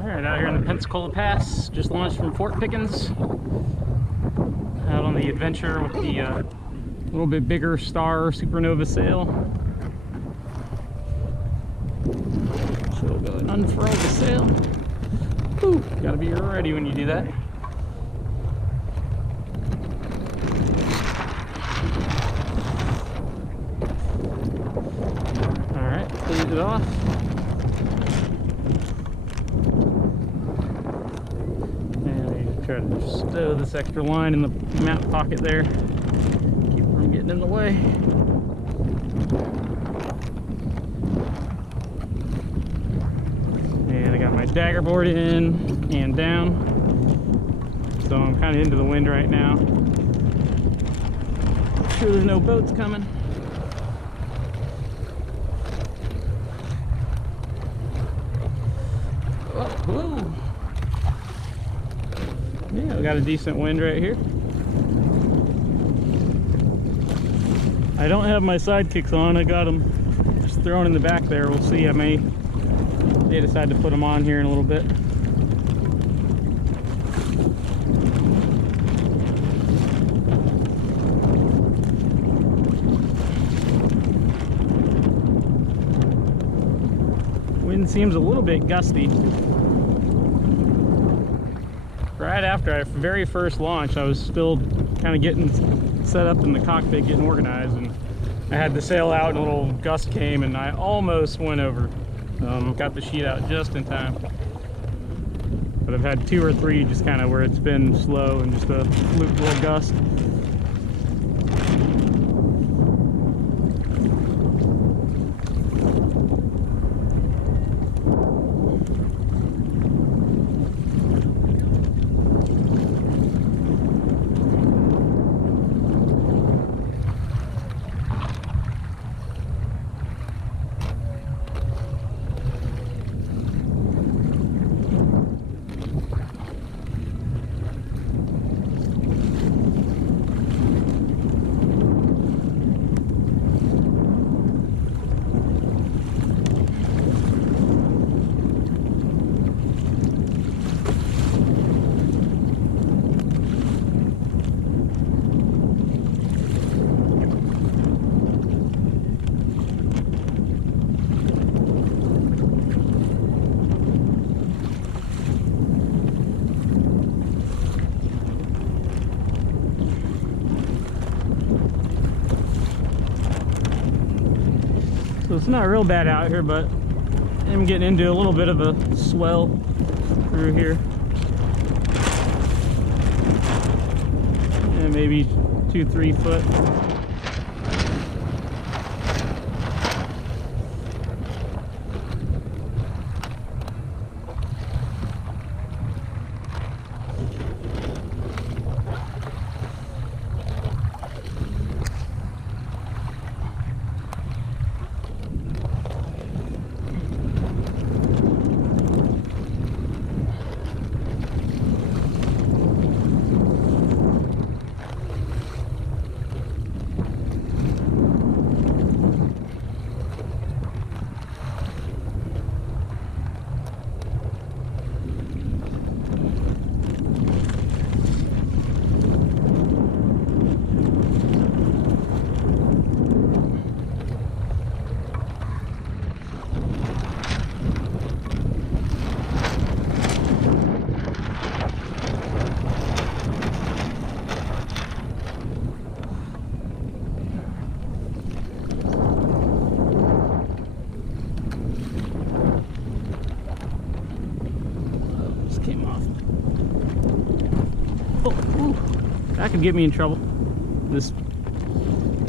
Alright, out here in the Pensacola Pass, just launched from Fort Pickens. Out on the Adventure with the little bit bigger Star Supernova sail. So we'll go and unfurl the sail. Whew, gotta be ready when you do that. Alright, clean it off. Try to stow this extra line in the mount pocket there. Keep it from getting in the way. And I got my dagger board in and down. So I'm kind of into the wind right now. Make sure there's no boats coming. Oh, whoa. Yeah, we got a decent wind right here. I don't have my sidekicks on. I got them just thrown in the back there. We'll see. I may decide to put them on here in a little bit. Wind seems a little bit gusty. Right after our very first launch, I was still kind of getting set up in the cockpit, getting organized, and I had the sail out and a little gust came and I almost went over. Got the sheet out just in time. But I've had 2 or 3 just kind of where it's been slow and just a little gust. So it's not real bad out here, but I'm getting into a little bit of a swell through here. And maybe 2-3 foot. That could get me in trouble. This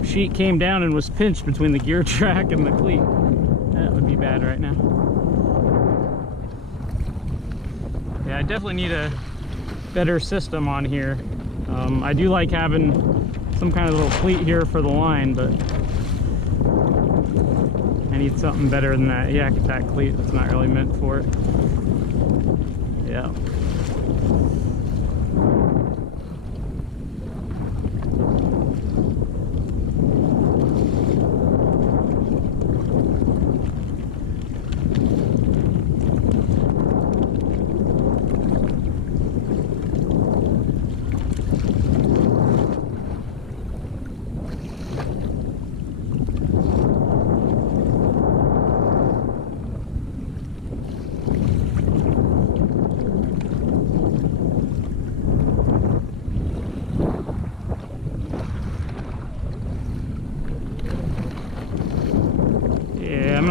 sheet came down and was pinched between the gear track and the cleat. That would be bad right now. Yeah, I definitely need a better system on here. I do like having some kind of little cleat here for the line, but I need something better than that yak attack cleat that's not really meant for it. Yeah.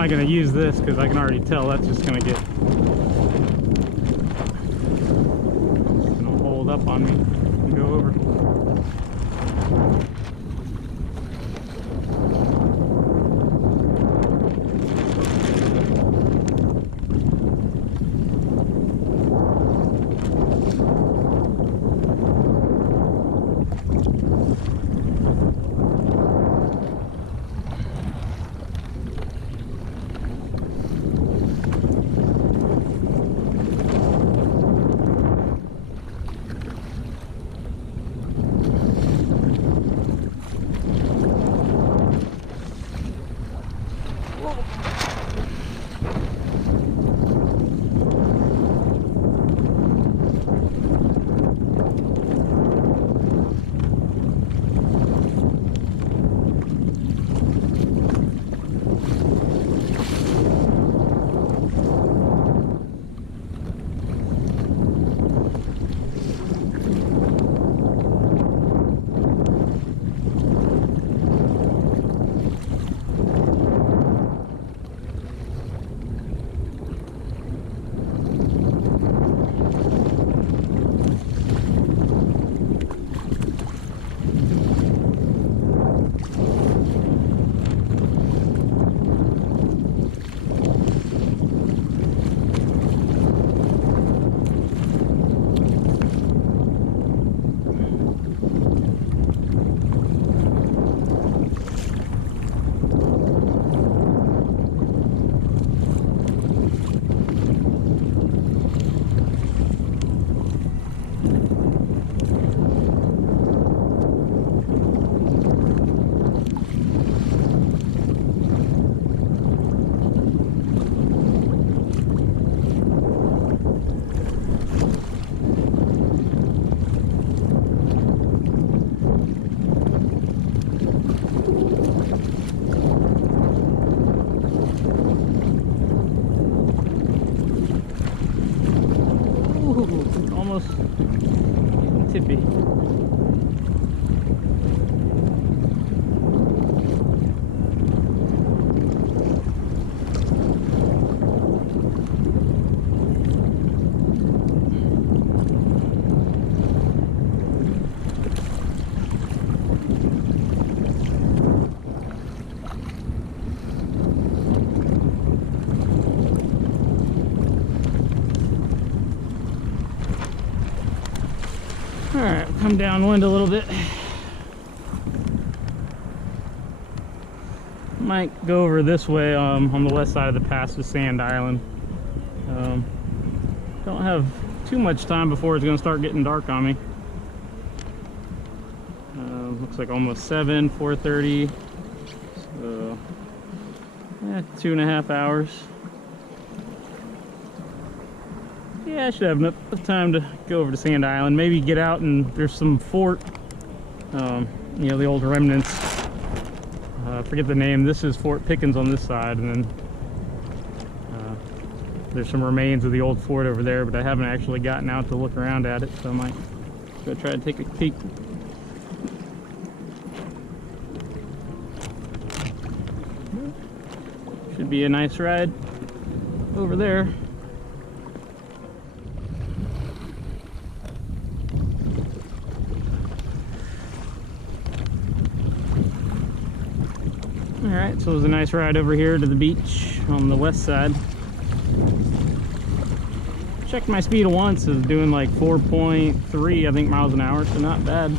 not going to use this because I can already tell that's just going to get, it's going to hold up on me and go over. Almost tippy. Alright, come downwind a little bit. Might go over this way on the west side of the pass to Sand Island. Don't have too much time before it's going to start getting dark on me. Looks like almost 7, 4:30. So, yeah, 2.5 hours. Yeah, I should have enough time to go over to Sand Island. Maybe get out and there's some fort, you know, the old remnants. I forget the name. This is Fort Pickens on this side, and then there's some remains of the old fort over there, but I haven't actually gotten out to look around at it, so I might go try to take a peek. Should be a nice ride over there. Alright, so it was a nice ride over here to the beach on the west side. Checked my speed once, it was doing like 4.3, I think, miles an hour, so not bad.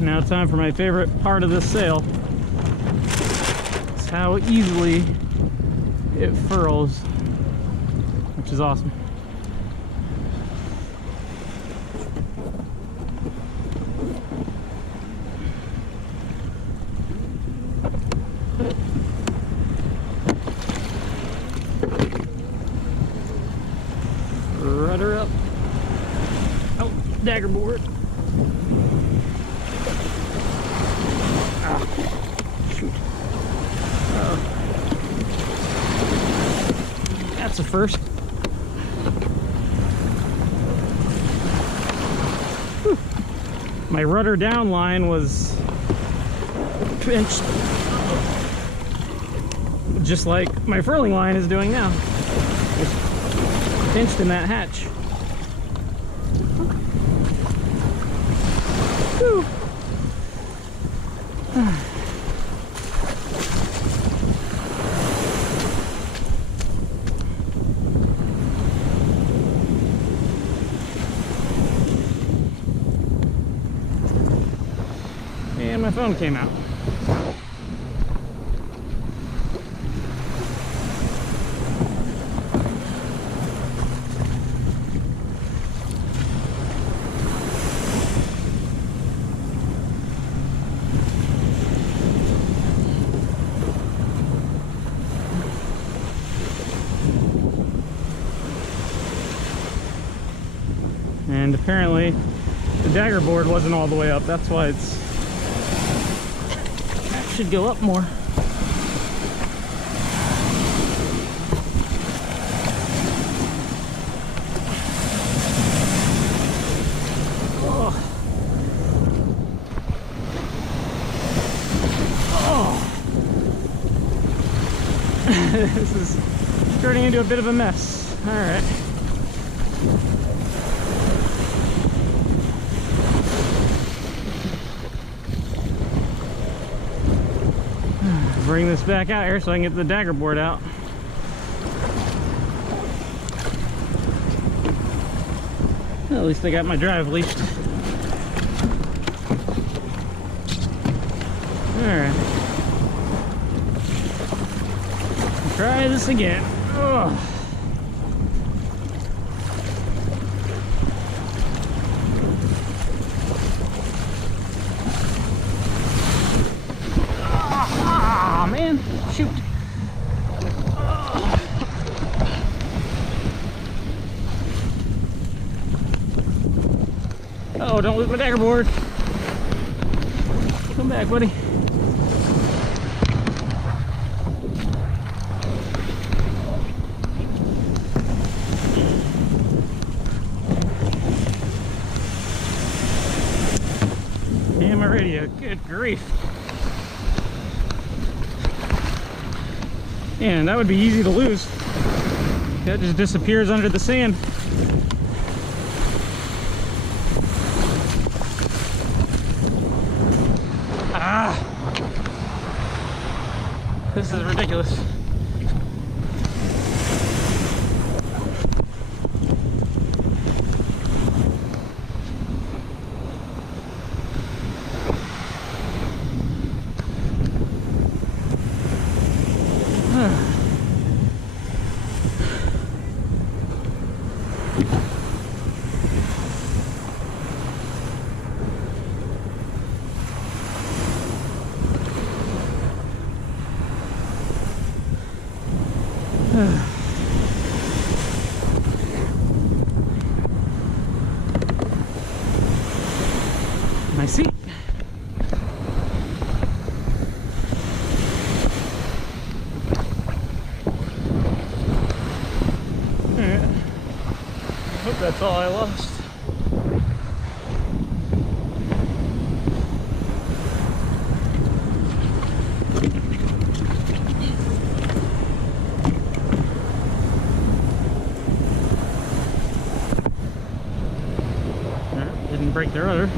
Now it's time for my favorite part of this sail. It's how easily it furls, which is awesome. dagger board. Ah, shoot. That's a first. Whew. My rudder down line was pinched, just like my furling line is doing now. It's pinched in that hatch. Whew. And my phone came out. And apparently the dagger board wasn't all the way up. That's why it's should go up more. Oh. Oh. This is turning into a bit of a mess. All right. Bring this back out here so I can get the dagger board out. Well, at least I got my drive leashed. Alright. Try this again. Ugh. Man, shoot. Oh, don't lose my dagger board. Come back, buddy. Damn my radio, good grief. And that would be easy to lose. That just disappears under the sand. Ah! This is ridiculous. My seat. Alright. I hope that's all I lost. Didn't break the rudder.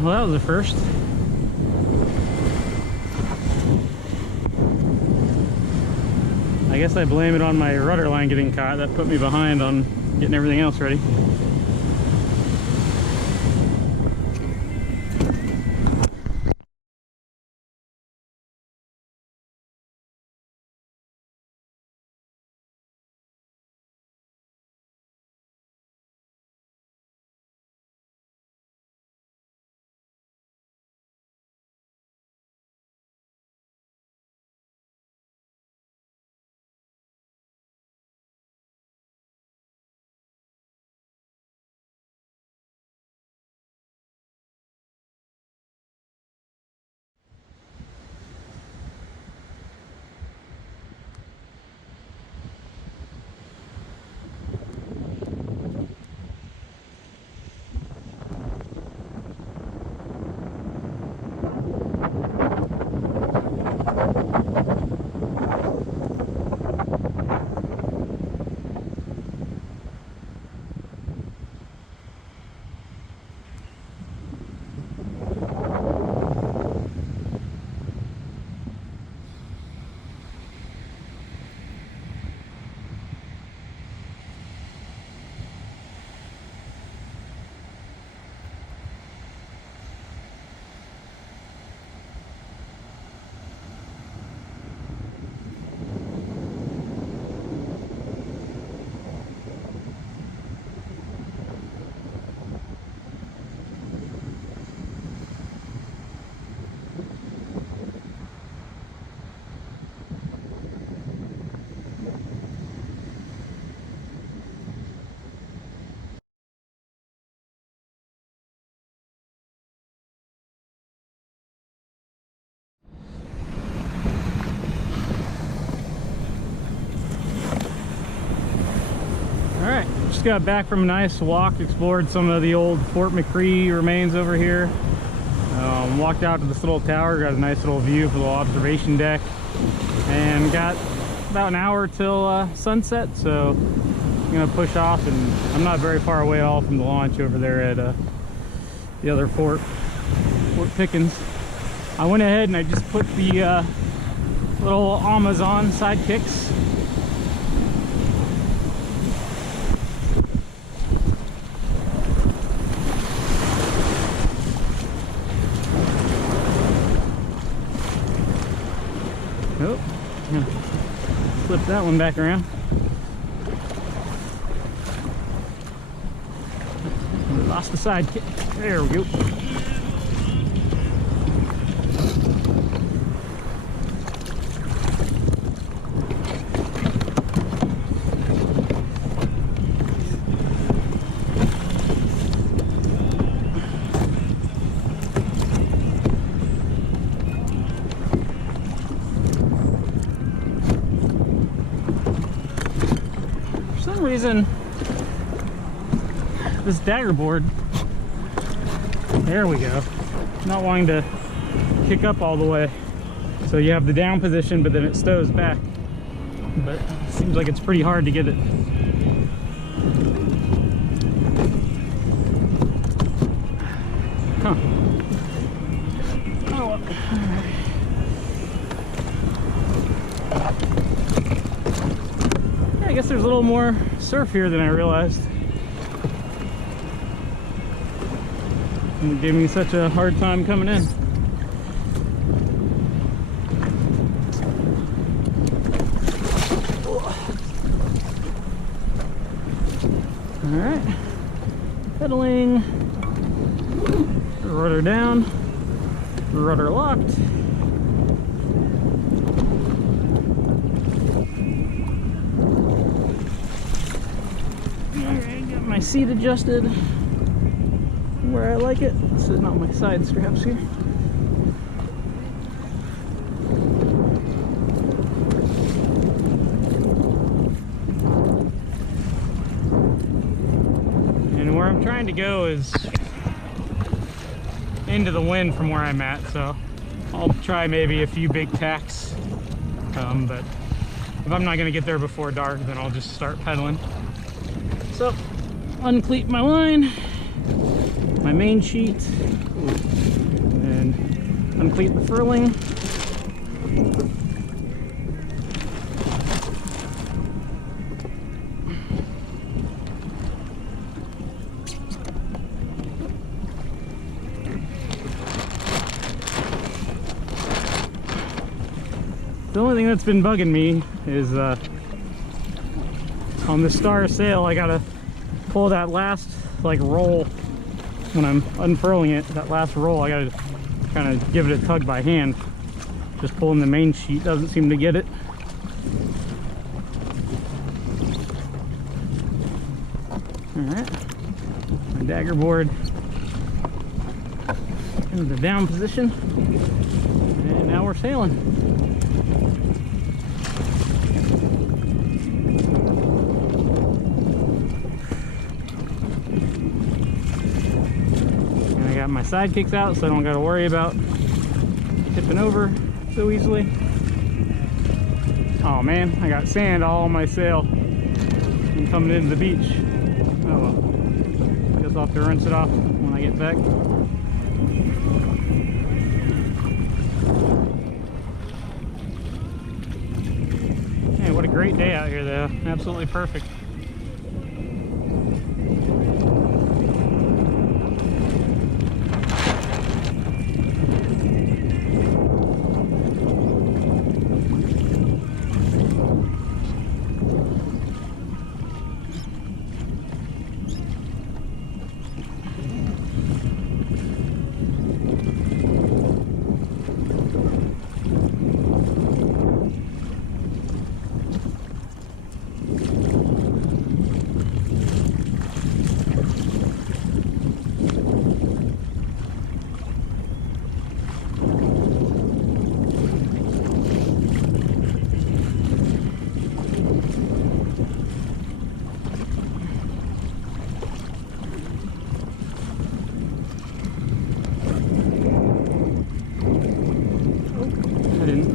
Well, that was the first. I guess I blame it on my rudder line getting caught. That put me behind on getting everything else ready. Just got back from a nice walk, explored some of the old Fort McRee remains over here. Walked out to this little tower, got a nice little view for the little observation deck, and got about an hour till sunset, so I'm gonna push off. And I'm not very far away at all from the launch over there at the other fort, Fort Pickens. I went ahead and I just put the little Amazon sidekicks. Oh, I'm gonna flip that one back around. Lost the sidekick. There we go. Reason this dagger board, there we go, not wanting to kick up all the way, so you have the down position but then it stows back, but it seems like it's pretty hard to get it. Huh. Oh well. I guess there's a little more surf here than I realized. And it gave me such a hard time coming in. Alright. Pedaling. Rudder down. Rudder locked. My seat adjusted where I like it, sitting on my side straps here. And where I'm trying to go is into the wind from where I'm at, so I'll try maybe a few big tacks, but if I'm not going to get there before dark, then I'll just start pedaling. So uncleat my line, my main sheet, and uncleat the furling. The only thing that's been bugging me is on the star sail, I gotta pull that last like roll when I'm unfurling it. That last roll, I gotta kind of give it a tug by hand. Just pulling the main sheet doesn't seem to get it. All right, my dagger board in the down position, and now we're sailing. And I got my side kicks out, so I don't got to worry about tipping over so easily. Oh man, I got sand all on my sail and coming into the beach. Oh well, guess I'll have to rinse it off when I get back. Hey, what a great day out here though. Absolutely perfect.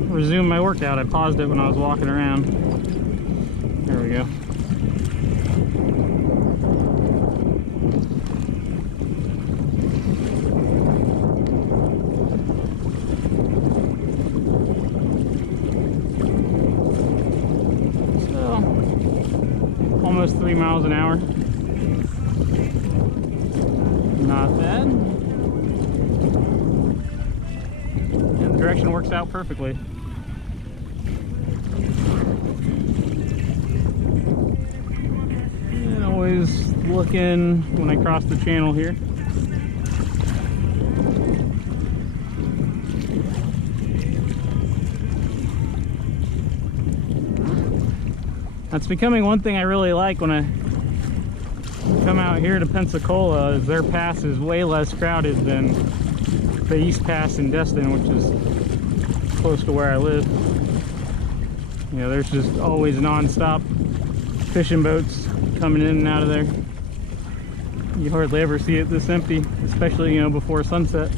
Resume my workout. I paused it when I was walking around. There we go. So, almost 3 miles an hour. Not bad. And the direction works out perfectly. Always looking when I cross the channel here. That's becoming one thing I really like when I come out here to Pensacola, is their pass is way less crowded than the East Pass in Destin, which is close to where I live. You know, there's just always non-stop fishing boats coming in and out of there. You hardly ever see it this empty, especially, you know, before sunset.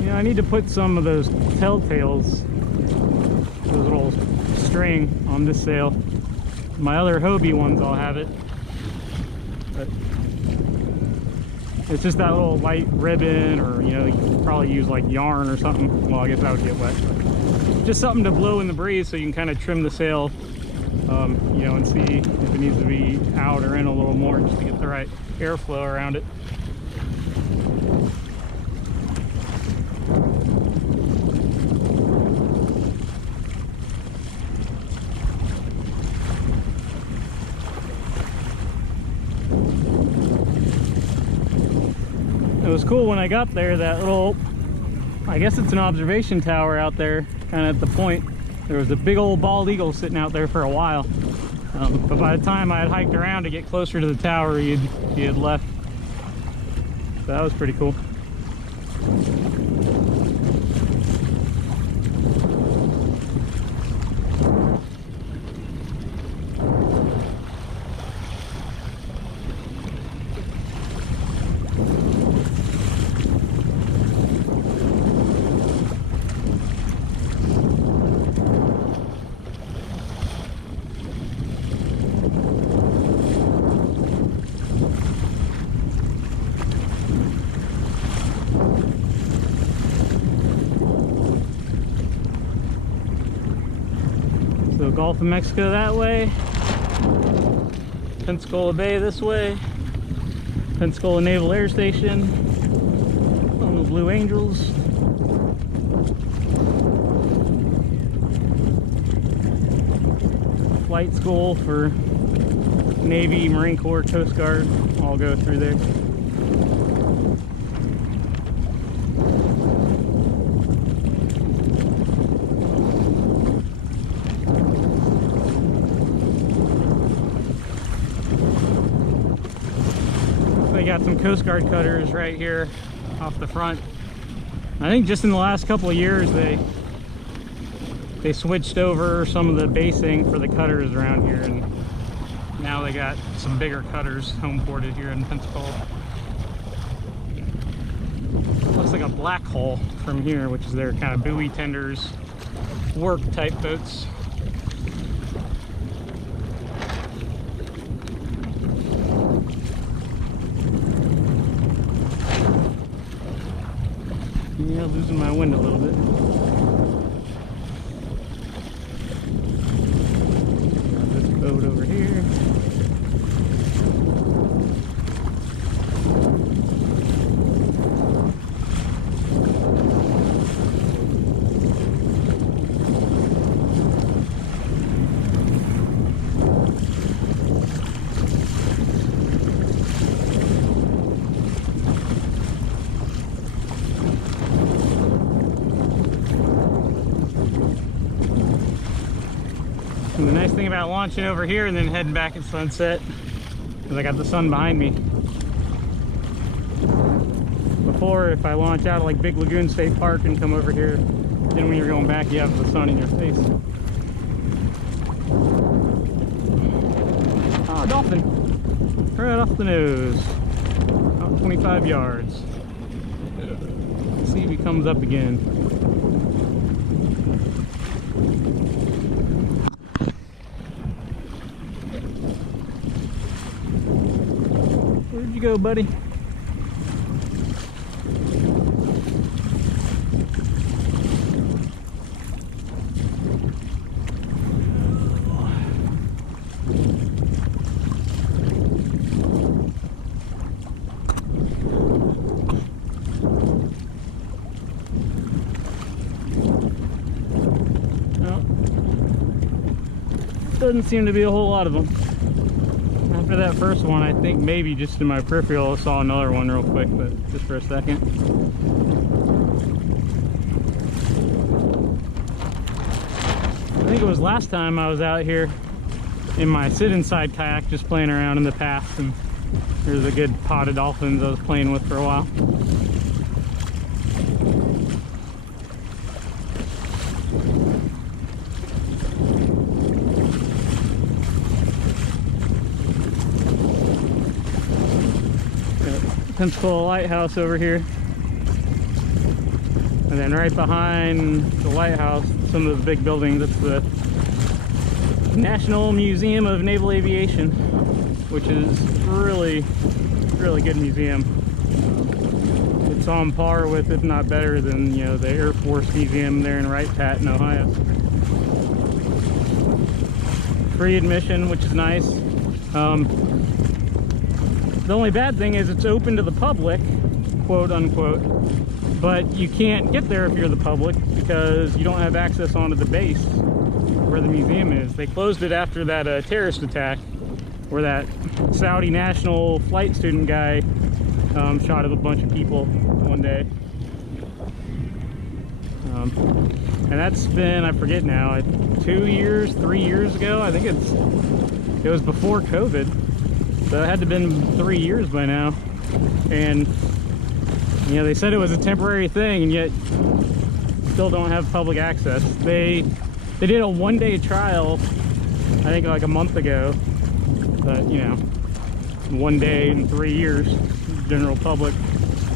Yeah, I need to put some of those telltales, those little string on this sail. My other Hobie ones, I'll have it, but it's just that little light ribbon, or you know, you could probably use like yarn or something. Well, I guess that would get wet, but just something to blow in the breeze so you can kind of trim the sail, you know, and see if it needs to be out or in a little more, just to get the right airflow around it. It was cool when I got there, that little, I guess it's an observation tower out there, kind of at the point. There was a big old bald eagle sitting out there for a while. But by the time I had hiked around to get closer to the tower, he had left. So that was pretty cool. Gulf of Mexico that way, Pensacola Bay this way, Pensacola Naval Air Station, on the Blue Angels. Flight school for Navy, Marine Corps, Coast Guard, all go through there. They got some Coast Guard cutters right here off the front. I think just in the last couple of years they switched over some of the basing for the cutters around here, and now they got some bigger cutters home ported here in Pensacola. Looks like a black hole from here, which is their kind of buoy tenders, work type boats. Yeah, losing my wind a little bit. Got this boat over here. And the nice thing about launching over here and then heading back at sunset is I got the sun behind me. Before, if I launch out of like Big Lagoon State Park and come over here, then when you're going back, you have the sun in your face. Oh, dolphin! Right off the nose. About 25 yards. Let's see if he comes up again. Where'd you go, buddy? Well, doesn't seem to be a whole lot of them. After that first one, I think maybe just in my peripheral I saw another one real quick, but just for a second. I think it was last time I was out here in my sit-inside kayak just playing around in the path, and there's a good pod of dolphins I was playing with for a while. Pensacola Lighthouse over here, and then right behind the lighthouse, some of the big buildings, that's the National Museum of Naval Aviation, which is really good museum. It's on par with, if not better than, you know, the Air Force Museum there in Wright Pat in Ohio. Free admission, which is nice. The only bad thing is it's open to the public, quote unquote, but you can't get there if you're the public because you don't have access onto the base where the museum is. They closed it after that terrorist attack where that Saudi national flight student guy shot up a bunch of people one day. And that's been, I forget now, 2 years, 3 years ago. I think it was before COVID. So it had to have been 3 years by now. And, you know, they said it was a temporary thing, and yet still don't have public access. They did a one-day trial, I think like a month ago. But, you know, 1 day in 3 years, general public.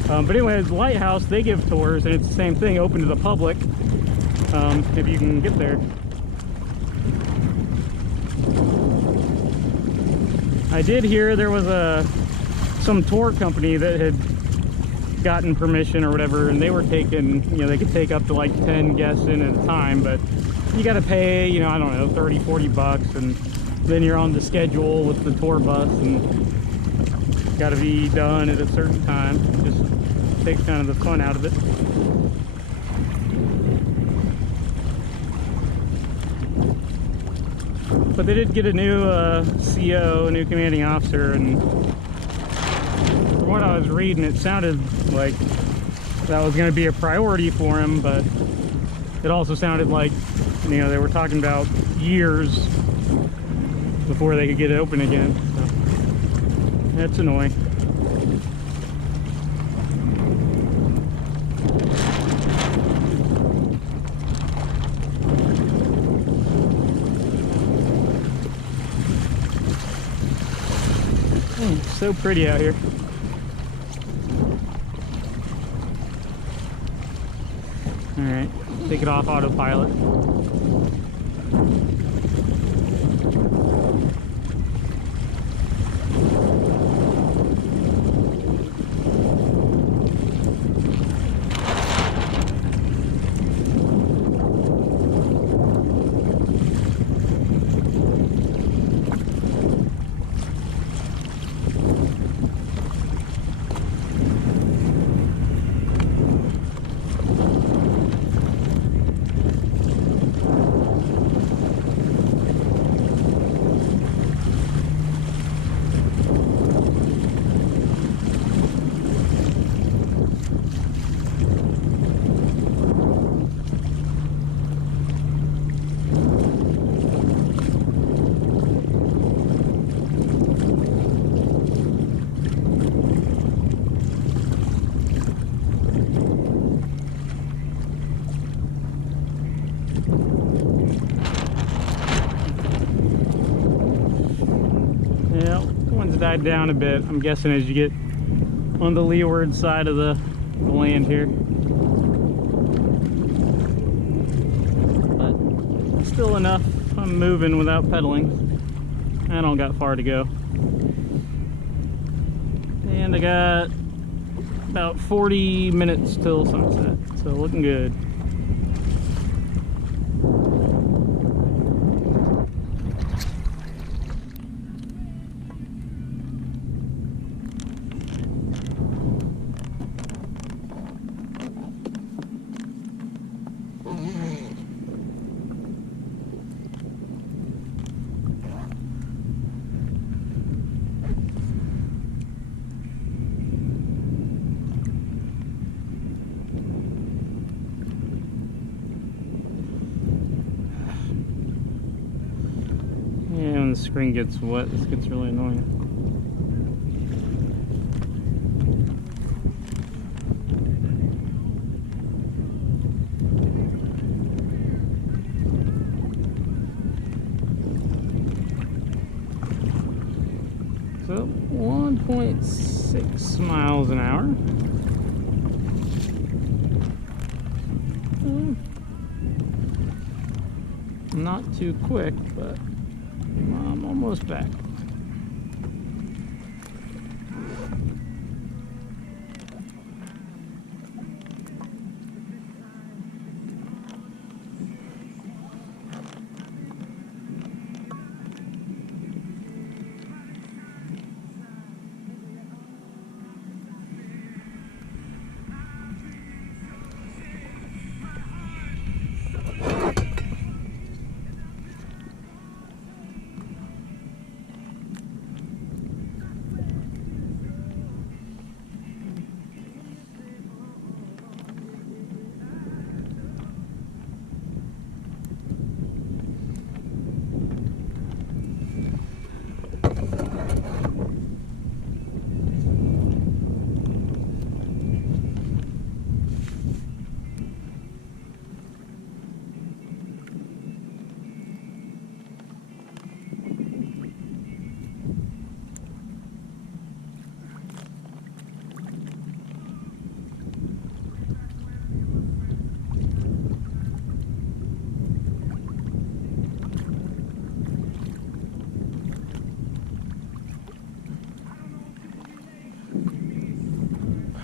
But anyway, the lighthouse, they give tours, and it's the same thing, open to the public, if you can get there. I did hear there was some tour company that had gotten permission or whatever, and they were taking, you know, they could take up to like 10 guests in at a time, but you got to pay, you know, I don't know, 30, 40 bucks, and then you're on the schedule with the tour bus, and got to be done at a certain time. Just takes kind of the fun out of it. But they did get a new CO, a new commanding officer, and from what I was reading, it sounded like that was going to be a priority for him, but it also sounded like, you know, they were talking about years before they could get it open again. So that's annoying. So pretty out here. All right, take it off autopilot. Died down a bit, I'm guessing, as you get on the leeward side of the land here. But still enough, I'm moving without pedaling. I don't got far to go. And I got about 40 minutes till sunset, so looking good. The screen gets wet, this gets really annoying. So 1.6 miles an hour. Not too quick, but I'm almost back.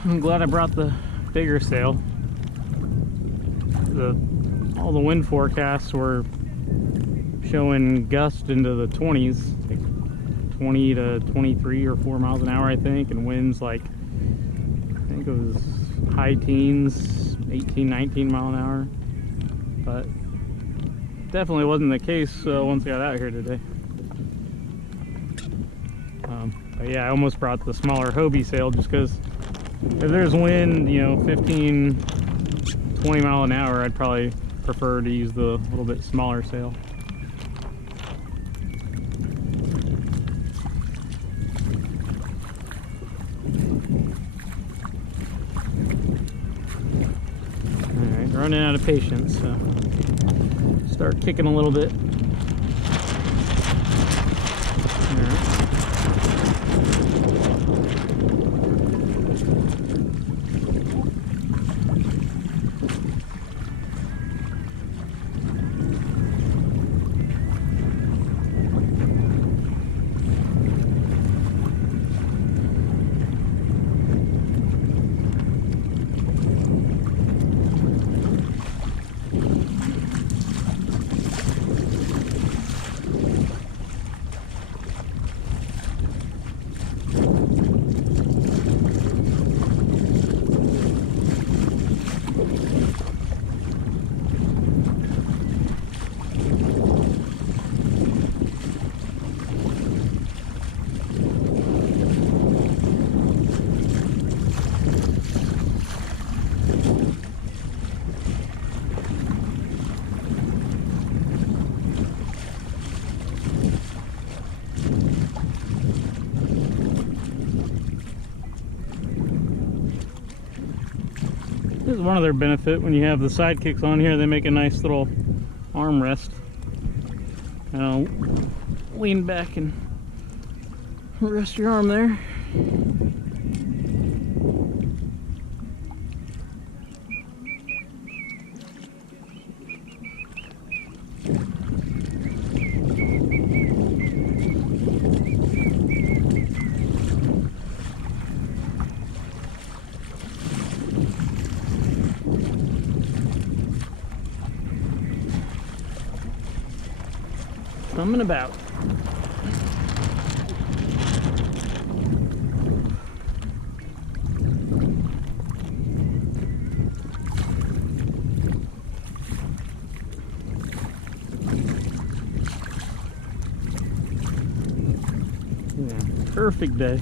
I'm glad I brought the bigger sail. The all the wind forecasts were showing gusts into the 20s, like 20 to 23 or 4 miles an hour, I think, and winds like, I think it was high teens, 18, 19 mile an hour. But definitely wasn't the case once I got out here today. But yeah, I almost brought the smaller Hobie sail just because if there's wind, you know, 15, 20 mile an hour, I'd probably prefer to use the little bit smaller sail. Alright, running out of patience, so start kicking a little bit. This is one other benefit when you have the sidekicks on here. They make a nice little armrest. Lean back and rest your arm there. Coming about. Yeah, perfect day.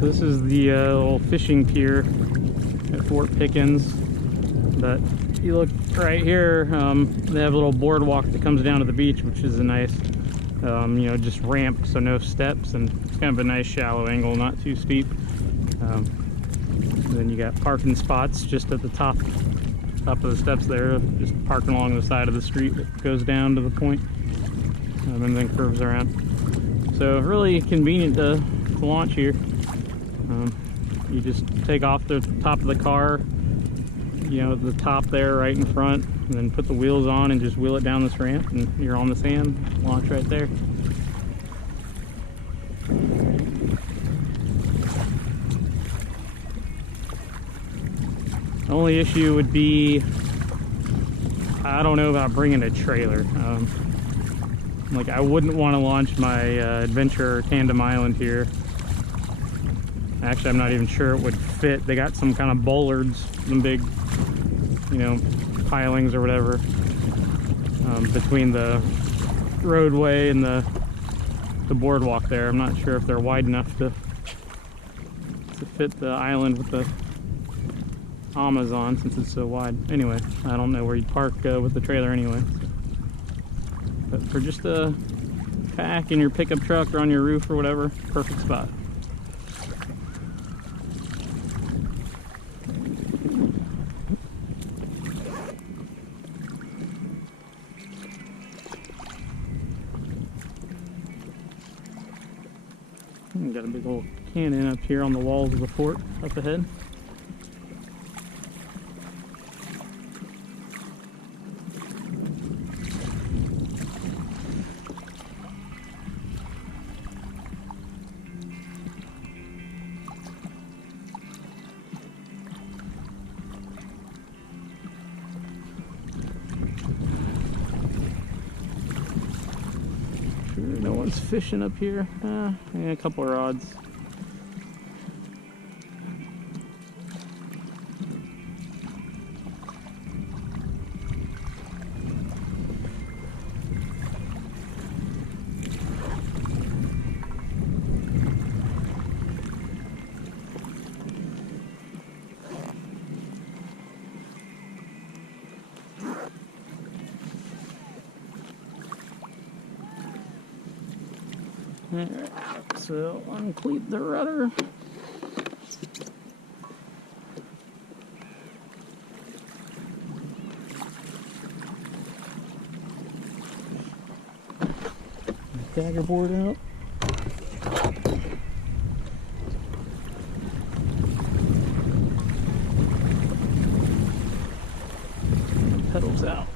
This is the little fishing pier at Fort Pickens. But you look right here, they have a little boardwalk that comes down to the beach, which is a nice, you know, just ramp, so no steps, and it's kind of a nice shallow angle, not too steep. Then you got parking spots just at the top of the steps there, just parking along the side of the street that goes down to the point, and then curves around. So really convenient to launch here. You just take off the top of the car, you know, the top there right in front, and then put the wheels on and just wheel it down this ramp, and you're on the sand. Launch right there. The only issue would be, I don't know about bringing a trailer. Like, I wouldn't want to launch my Adventure tandem island here. Actually, I'm not even sure it would fit. They got some kind of bollards, some big, you know, pilings or whatever, between the roadway and the boardwalk there. I'm not sure if they're wide enough to fit the island with the Amazon, since it's so wide. Anyway, I don't know where you'd park with the trailer anyway. But for just a kayak in your pickup truck or on your roof or whatever, perfect spot. Got a big old cannon up here on the walls of the fort up ahead. No one's fishing up here. Yeah, a couple of rods. Alright, so uncleat the rudder. Dagger board out. Pedals out.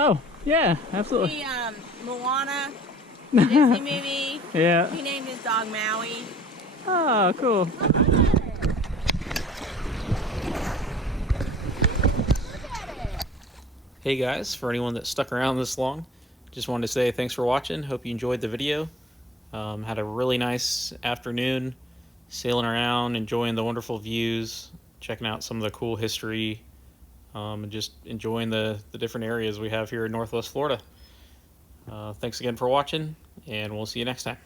Oh, yeah, absolutely. Moana, Disney movie. Yeah. He named his dog Maui. Oh, cool. Hey guys, for anyone that stuck around this long, just wanted to say thanks for watching. Hope you enjoyed the video. Had a really nice afternoon sailing around, enjoying the wonderful views, checking out some of the cool history, and just enjoying the different areas we have here in Northwest Florida. Thanks again for watching, and we'll see you next time.